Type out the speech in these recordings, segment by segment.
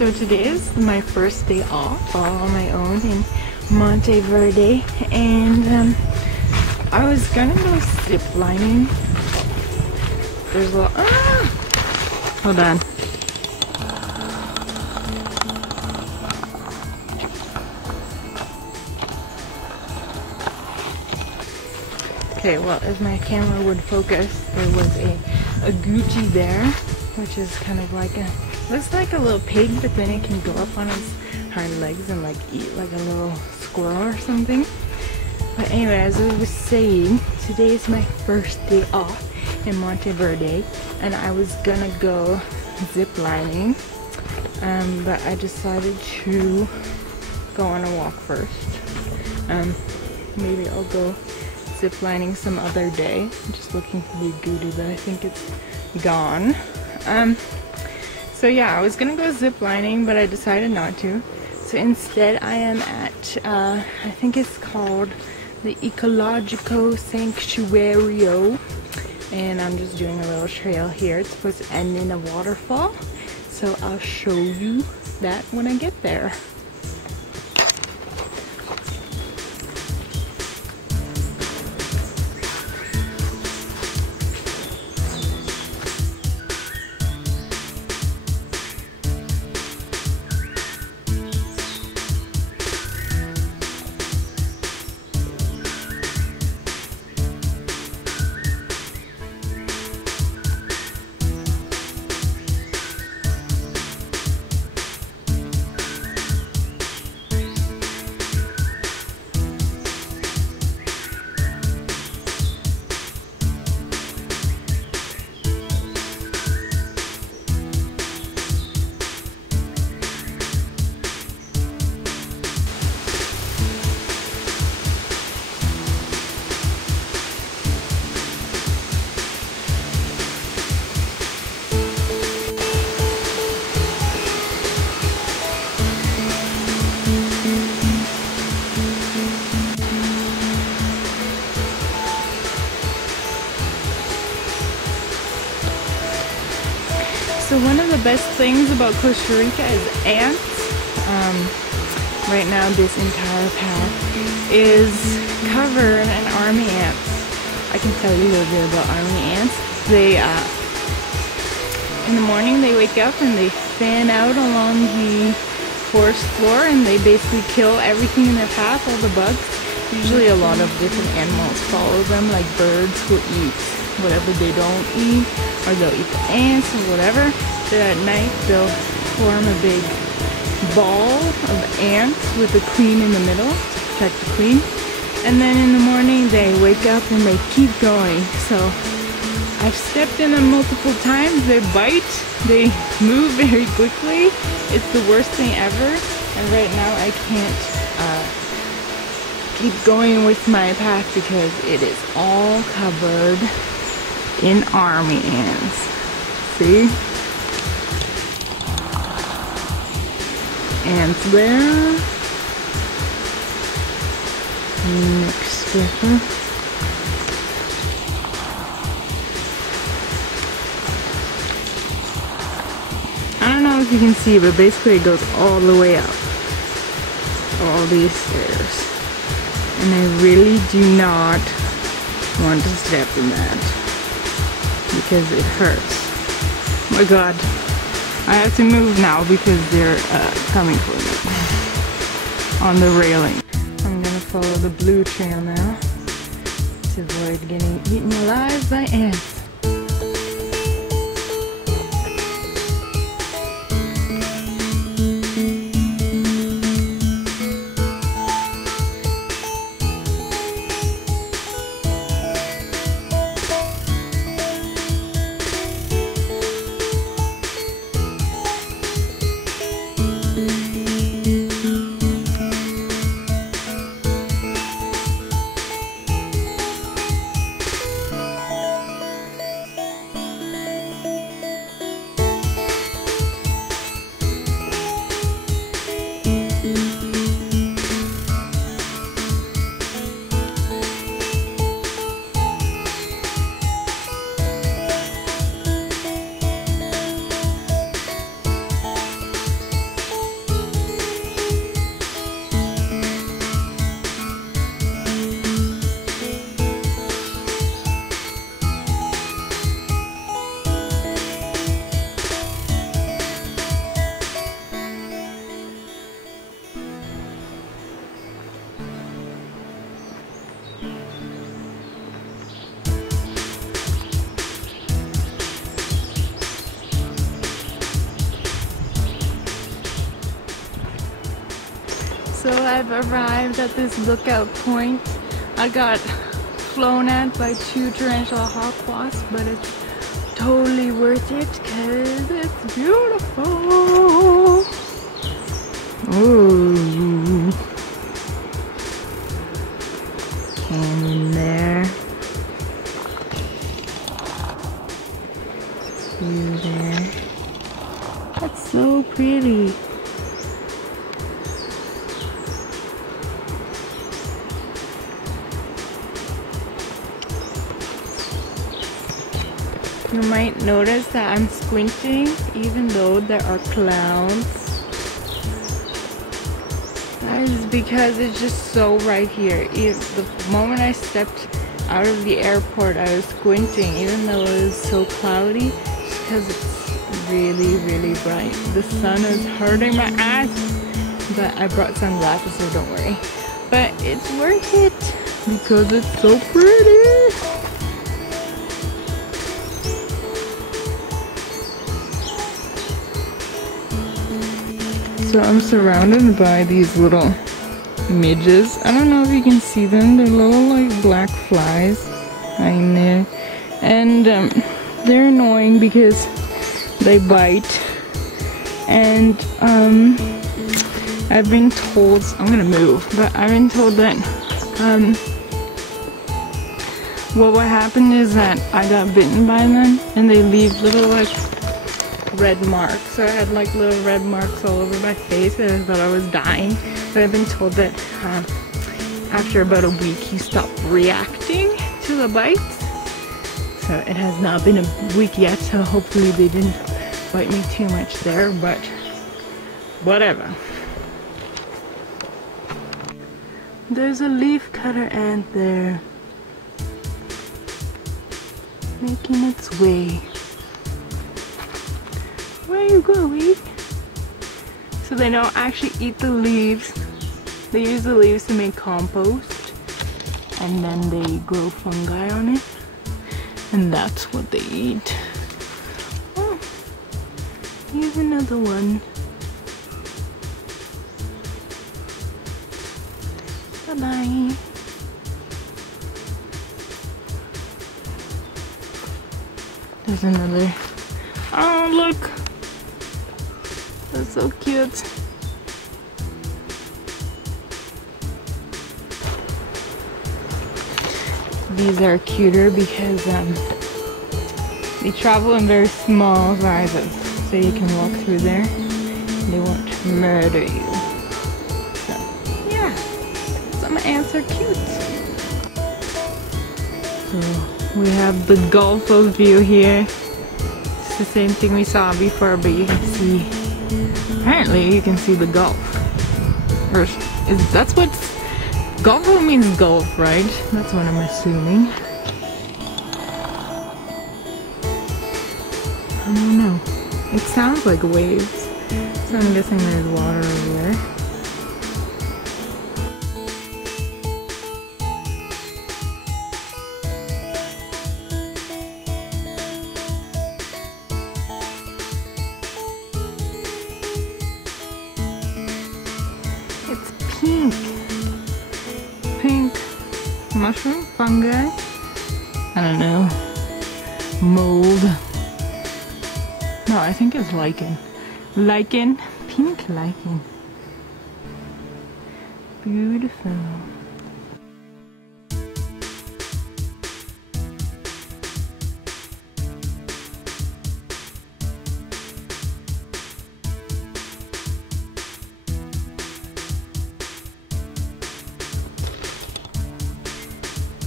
So today is my first day off all on my own in Monteverde, and I was gonna go zip lining. There's a lot. Hold on. Okay, well, if my camera would focus, there was a Gucci there, which is kind of like a, looks like a little pig, but then it can go up on its hind legs and like eat like a little squirrel or something. But anyway, as I was saying, today is my first day off in Monteverde, and I was gonna go zip lining, but I decided to go on a walk first. Maybe I'll go zip lining some other day. I'm just looking for the Goody, but I think it's gone. So yeah, I was gonna go zip lining, but I decided not to. So instead I am at, I think it's called the Ecologico Sanctuario, and I'm just doing a little trail here. It's supposed to end in a waterfall, so I'll show you that when I get there. So one of the best things about Costa Rica is ants. Right now this entire path is covered in army ants. I can tell you a little bit about army ants. They, in the morning they wake up and they fan out along the forest floor, and they basically kill everything in their path, all the bugs. Usually a lot of different animals follow them, like birds will eat whatever they don't eat, or they'll eat the ants or whatever. Then at night they'll form a big ball of ants with a queen in the middle to protect the queen. And then in the morning they wake up and they keep going. So I've stepped in them multiple times. They bite, they move very quickly. It's the worst thing ever. And right now I can't keep going with my path because it is all covered in army ants. See? Ants there. Next step. I don't know if you can see, but basically it goes all the way up. All these stairs. And I really do not want to step in that because it hurts. Oh my god. I have to move now because they're coming for me on the railing. I'm gonna follow the blue trail now to avoid getting eaten alive by ants. I've arrived at this lookout point. I got flown at by 2 tarantula hawk wasps, but it's totally worth it because it's beautiful. Ooh. Canyon there. View there. That's so pretty. You might notice that I'm squinting even though there are clouds. That is because it's just so right here. The moment I stepped out of the airport, I was squinting even though it was so cloudy, just because it's really, really bright. The sun is hurting my eyes, but I brought sunglasses, so don't worry. But it's worth it because it's so pretty. So I'm surrounded by these little midges. I don't know if you can see them. They're little like black flies in there. And they're annoying because they bite. And I've been told, I'm gonna move, but I've been told that what would happen is that I got bitten by them and they leave little like red marks. So I had like little red marks all over my face and I thought I was dying. But I've been told that after about a week you stop reacting to the bites. So it has not been a week yet, so hopefully they didn't bite me too much there, but whatever. There's a leaf cutter ant there, making its way. Where you going? So they don't actually eat the leaves. They use the leaves to make compost, and then they grow fungi on it, and that's what they eat. Oh, here's another one. Bye-bye. There's another. Oh, look. That's so cute. These are cuter because they travel in very small sizes, so you can walk through there. They won't murder you. So, yeah, some ants are cute. So we have the Gulf of view here. It's the same thing we saw before, but you can see. Apparently, you can see the Gulf. Or that's what Gulf means, Gulf, right? That's what I'm assuming. I don't know. It sounds like waves, so I'm guessing there's water over there. It's pink. Pink mushroom, fungi, I don't know, mold. No, I think it's lichen. Lichen, pink lichen. Beautiful.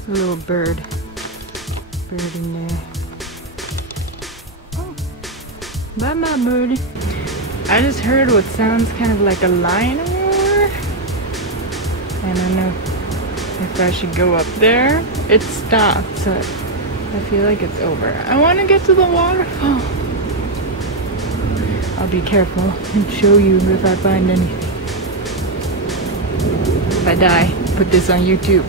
A little bird in there. Oh. Bye bye, birdie. I just heard what sounds kind of like a lion roar. I don't know if I should go up there. It stopped, so I feel like it's over. I want to get to the waterfall. I'll be careful and show you if I find anything. If I die, put this on YouTube.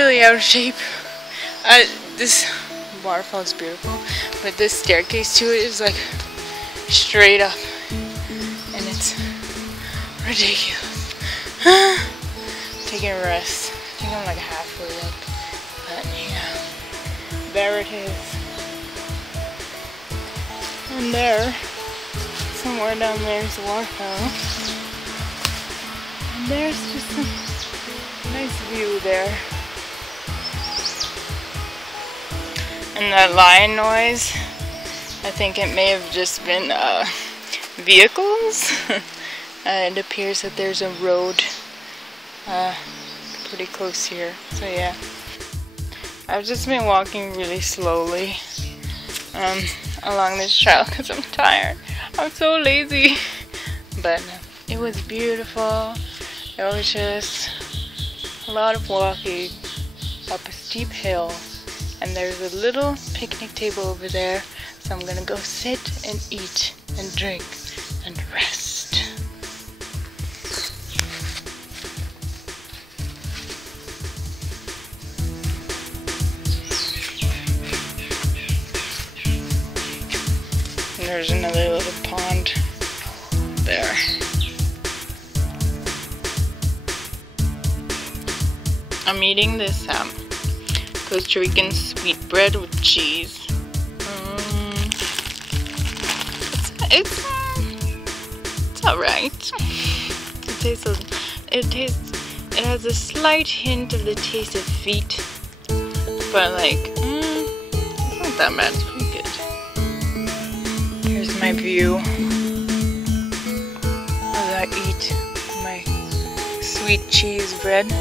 really out of shape. This waterfall is beautiful, but this staircase to it is like straight up, and it's ridiculous. Taking a rest. I think I'm like halfway up, but yeah, there it is. And there, somewhere down there is a waterfall. And there's just a nice view there. And that lion noise, I think it may have just been vehicles. It appears that there's a road pretty close here. So yeah, I've just been walking really slowly along this trail because I'm tired. I'm so lazy. But it was beautiful. It was just a lot of walking up a steep hill. And there's a little picnic table over there, so I'm gonna go sit and eat and drink and rest. And there's another little pond there. I'm eating this Costa Rican sweetbread with cheese. It's alright. It has a slight hint of the taste of feet, but like, it's not that bad. It's pretty good. Here's my view as I eat my sweet cheese bread.